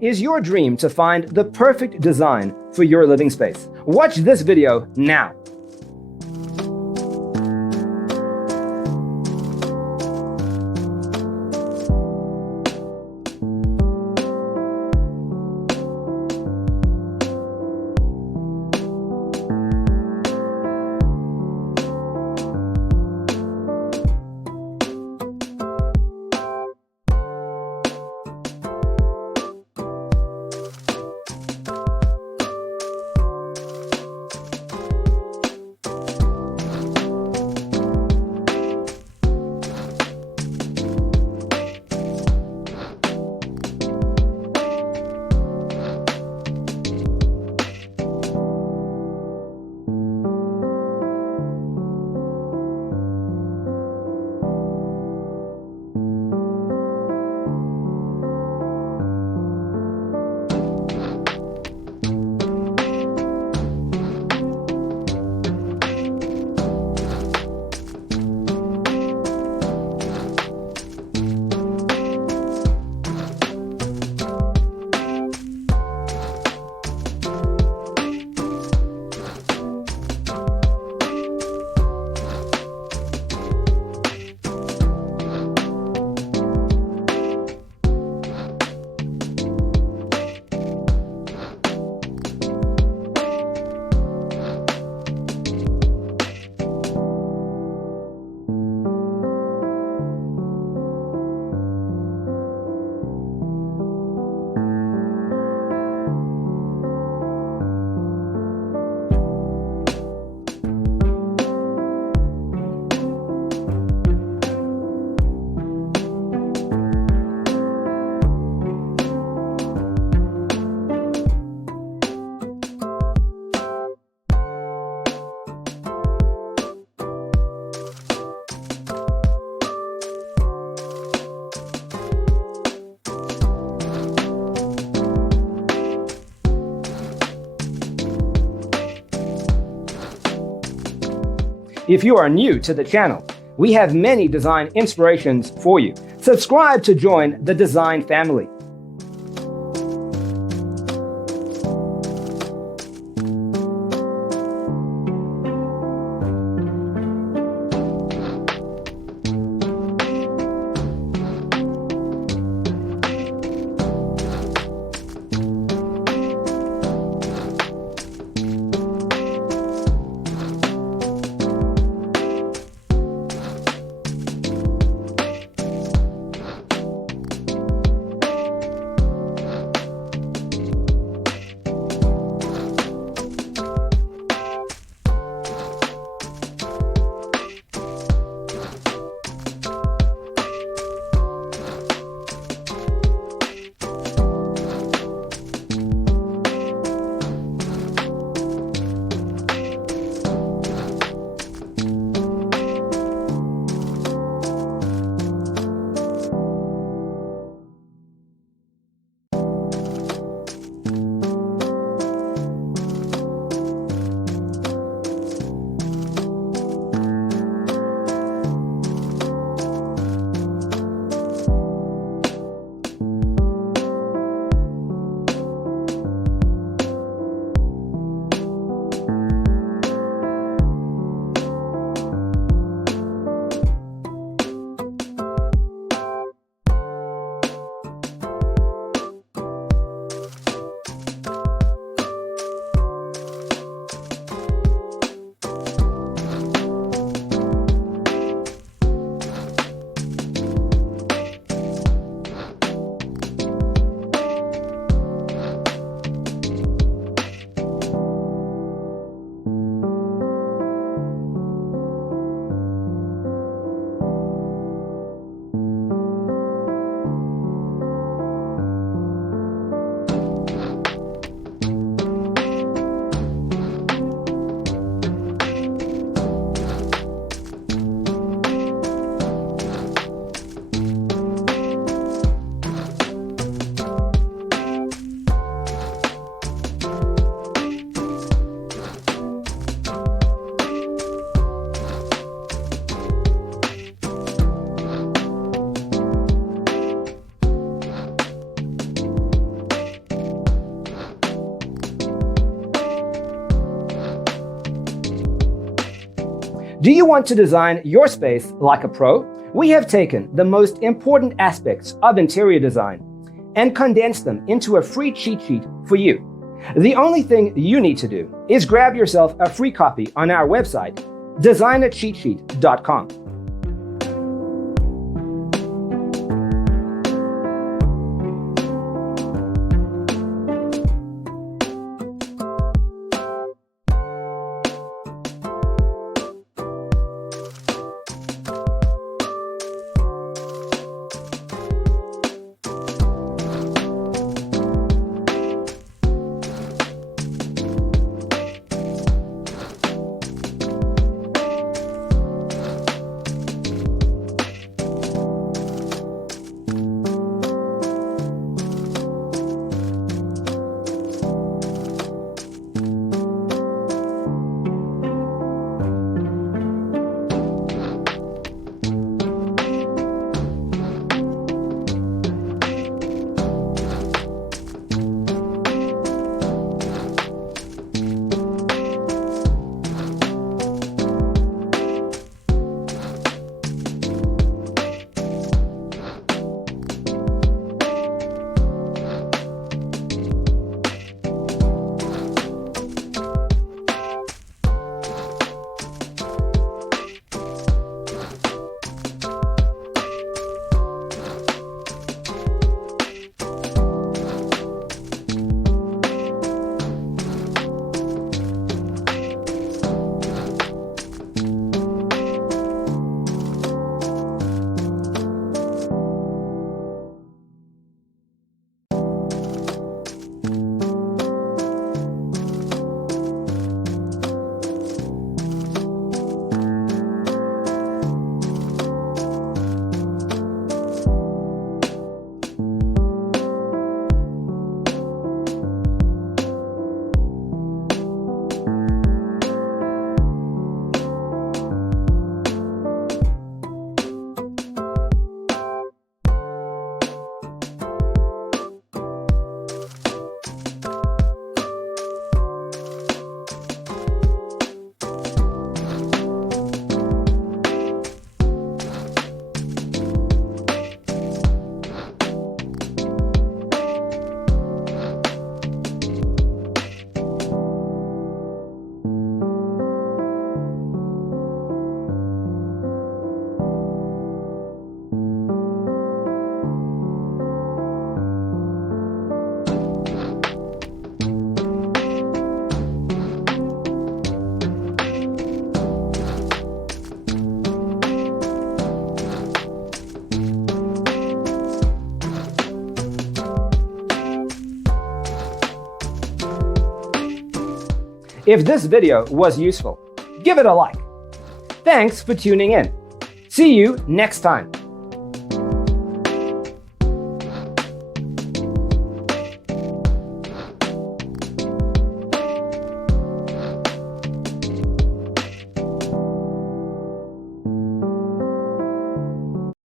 Is your dream to find the perfect design for your living space? Watch this video now. If you are new to the channel, we have many design inspirations for you. Subscribe to join the design family. Do you want to design your space like a pro? We have taken the most important aspects of interior design and condensed them into a free cheat sheet for you. The only thing you need to do is grab yourself a free copy on our website, designercheatsheet.com. If this video was useful, give it a like. Thanks for tuning in. See you next time.